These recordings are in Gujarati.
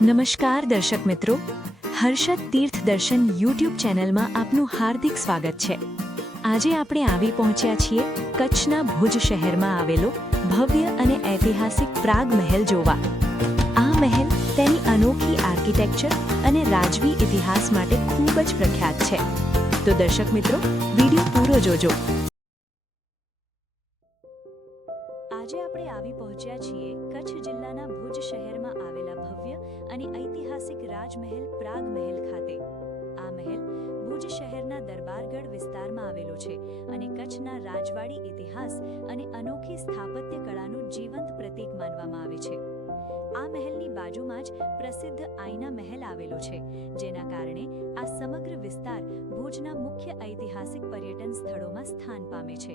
નમસ્કાર દર્શક મિત્રો, હર્ષદ તીર્થ દર્શન યુટ્યુબ ચેનલમાં આપનું હાર્દિક સ્વાગત છે। આજે આપણે આવી પહોંચ્યા છીએ કચ્છના ભુજ શહેરમાં આવેલો ભવ્ય અને ઐતિહાસિક પ્રાગ મહેલ જોવા। આ મહેલ તેની અનોખી આર્કિટેક્ચર અને રાજવી ઇતિહાસ માટે ખૂબ જ પ્રખ્યાત છે। તો દર્શક મિત્રો, વિડીયો પૂરો જોજો। આજે આપણે આવી પહોંચ્યા છીએ કચ્છ જિલ્લાના ભુજ શહેરમાં આવેલા ભવ્ય અને ઐતિહાસિક રાજમહેલ પ્રાગ મહેલ ખાતે। આ મહેલ ભુજ શહેરના દરબારગઢ વિસ્તારમાં આવેલો છે અને કચ્છના રાજવાડી ઇતિહાસ અને અનોખી સ્થાપત્ય કળાનું જીવંત પ્રતીક માનવામાં આવે છે। આ મહેલની બાજુમાં જ પ્રસિદ્ધ આઈના મહેલ આવેલો છે, જેના કારણે આ સમગ્ર વિસ્તાર ભુજના મુખ્ય ઐતિહાસિક પર્યટન સ્થળોમાં સ્થાન પામે છે।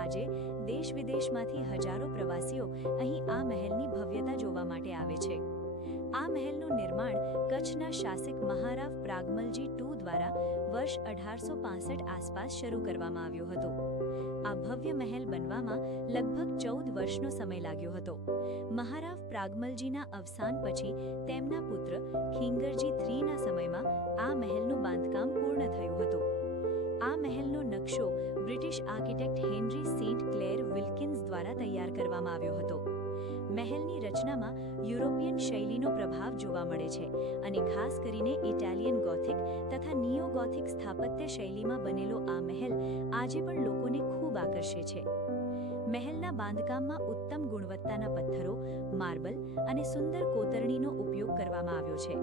આજે દેશ વિદેશમાંથી હજારો પ્રવાસીઓ અહીં આ મહેલની ભવ્યતા જોવા માટે આવે છે। આ મહેલનું નિર્માણ કચ્છના શાસક મહારાવ પ્રાગમલજી II દ્વારા વર્ષ 1865 આસપાસ શરૂ કરવામાં આવ્યો હતો। આ ભવ્ય મહેલ બનવામાં લગભગ 14 વર્ષનો સમય લાગ્યો હતો। મહારાવ પ્રાગમલજીના અવસાન પછી તેમના પુત્ર ખિંગરજી IIIના સમયમાં આ મહેલનું બાંધકામ પૂર્ણ થયું હતું। આ મહેલનો નકશો British architect Henry St Clair Wilkins દ્વારા તૈયાર કરવામાં આવ્યો હતો। મહેલની રચનામાં યુરોપિયન શૈલીનો પ્રભાવ જોવા મળે છે અને ખાસ કરીને ઇટાલિયન ગોથિક તથા નિયો ગોથિક સ્થાપત્ય શૈલીમાં બનેલો આ મહેલ આજે પણ લોકોને ખૂબ આકર્ષે છે। મહેલના બાંધકામમાં ઉત્તમ ગુણવત્તાના પથ્થરો, માર્બલ અને સુંદર કોતરણીનો ઉપયોગ કરવામાં આવ્યો છે।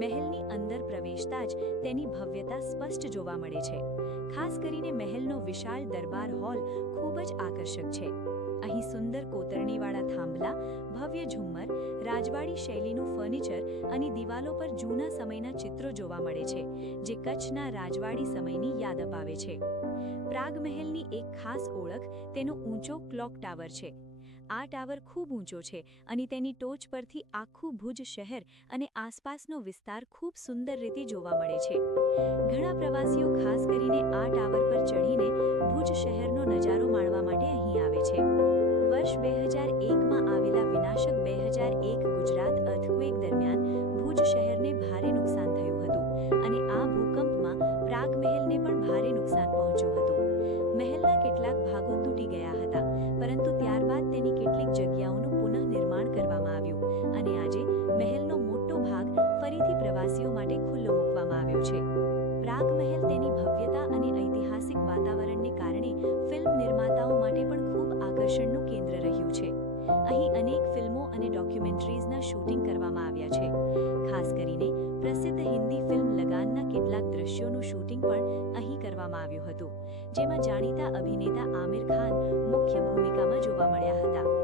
મહેલની અંદર પ્રવેશતા જ તેની ભવ્યતા સ્પષ્ટ જોવા મળે છે। ખાસ કરીને મહેલનો વિશાળ દરબાર હોલ ખૂબ જ આકર્ષક છે। અહીં સુંદર કોતરણીવાળા થાંભલા, ભવ્ય ઝુમ્મર, રાજવાડી શૈલીનું ફર્નિચર અને દિવાલો પર જૂના સમયના ચિત્રો જોવા મળે છે, જે કચ્છના રાજવાડી સમયની યાદ અપાવે છે। પ્રાગ મહેલની એક ખાસ ઓળખ તેનો ઊંચો ક્લોક ટાવર છે। આ ટાવર ખૂબ ઊંચો છે અને તેની ટોચ પરથી આખું ભુજ શહેર અને આસપાસનો વિસ્તાર ખૂબ સુંદર રીતે જોવા મળે છે। ઘણા પ્રવાસીઓ ખાસ કરીને આ ટાવર પર ચઢીને ભુજ શહેરનો નજારો માણવા માટે અહીં આવે છે। વર્ષ 2001માં આવેલા વિનાશક 2001 ગુજરાત અર્થક્વેક દરમિયાન ભુજ શહેરને ભારે નુકસાન થયું હતું અને આ ભૂકંપમાં પ્રાગ મહેલને પણ ભારે નુકસાન પહોંચ્યું હતું। મહેલના કેટલાક ભાગો તૂટી ગયા હતા, પરંતુ ત્યારબાદ તેની કેટલીક જગ્યાઓનું પુનઃનિર્માણ કરવામાં આવ્યું અને આજે મહેલનો મોટો ભાગ ફરીથી પ્રવાસીઓ માટે ખુલ્લો મૂકવામાં આવ્યો છે। પ્રાગ મહેલ તેની ભવ્યતા અને ઐતિહાસિક વાતાવરણને કારણે ફિલ્મ નિર્માતાઓ માટે પણ ખૂબ આકર્ષણનું કેન્દ્ર રહ્યું છે। અહીં અનેક ફિલ્મો અને ડોક્યુમેન્ટરીઝના શૂટિંગ કરવામાં આવ્યા છે। ખાસ કરીને પ્રસિદ્ધ હિન્દી ફિલ્મ લગાનના કેટલાક દ્રશ્યોનું શૂટિંગ પણ અહીં કરવામાં આવ્યું હતું, જેમાં જાણીતા અભિનેતા આમિર ખાન મુખ્ય ભૂમિકામાં જોવા મળ્યા હતા।